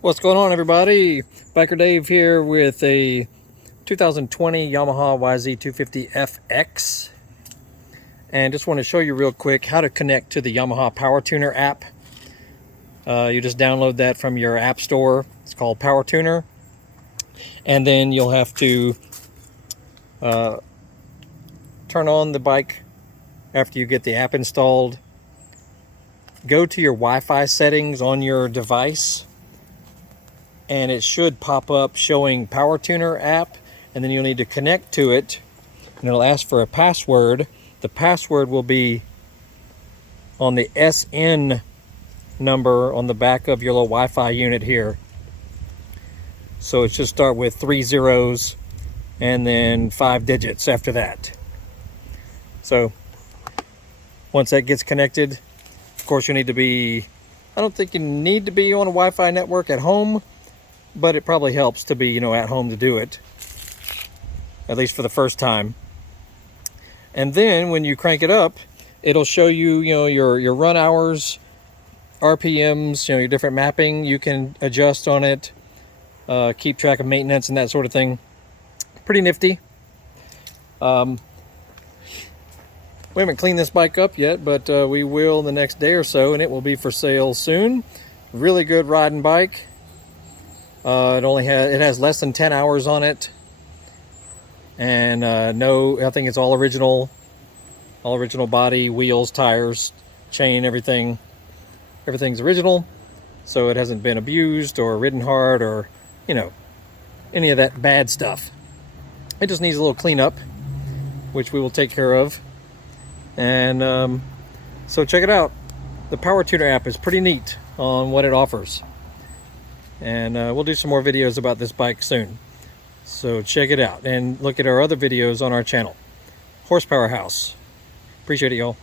What's going on, everybody? Biker Dave here with a 2020 Yamaha YZ250FX, and just want to show you real quick how to connect to the Yamaha Power Tuner app. You just download that from your app store. It's called Power Tuner, and then you'll have to turn on the bike after you get the app installed. Go to your Wi-Fi settings on your device, and it should pop up showing Power Tuner app, and then you'll need to connect to it, and it'll ask for a password. The password will be on the SN number on the back of your little Wi-Fi unit here. So it should start with 3 zeros and then 5 digits after that. So once that gets connected, of course you need to be, I don't think you need to be on a Wi-Fi network at home, but it probably helps to be, at home to do it, at least for the first time. And then when you crank it up, it'll show you, your run hours, RPMs, your different mapping you can adjust on it, keep track of maintenance and that sort of thing. Pretty nifty. We haven't cleaned this bike up yet, but we will in the next day or so, and it will be for sale soon. Really good riding bike. It has less than 10 hours on it, and I think it's all original body, wheels, tires, chain, everything's original, so it hasn't been abused or ridden hard or any of that bad stuff. It just needs a little cleanup, which we will take care of. And so check it out. The Power Tuner app is pretty neat on what it offers. And we'll do some more videos about this bike soon. So check it out and look at our other videos on our channel. Horsepower House. Appreciate it, y'all.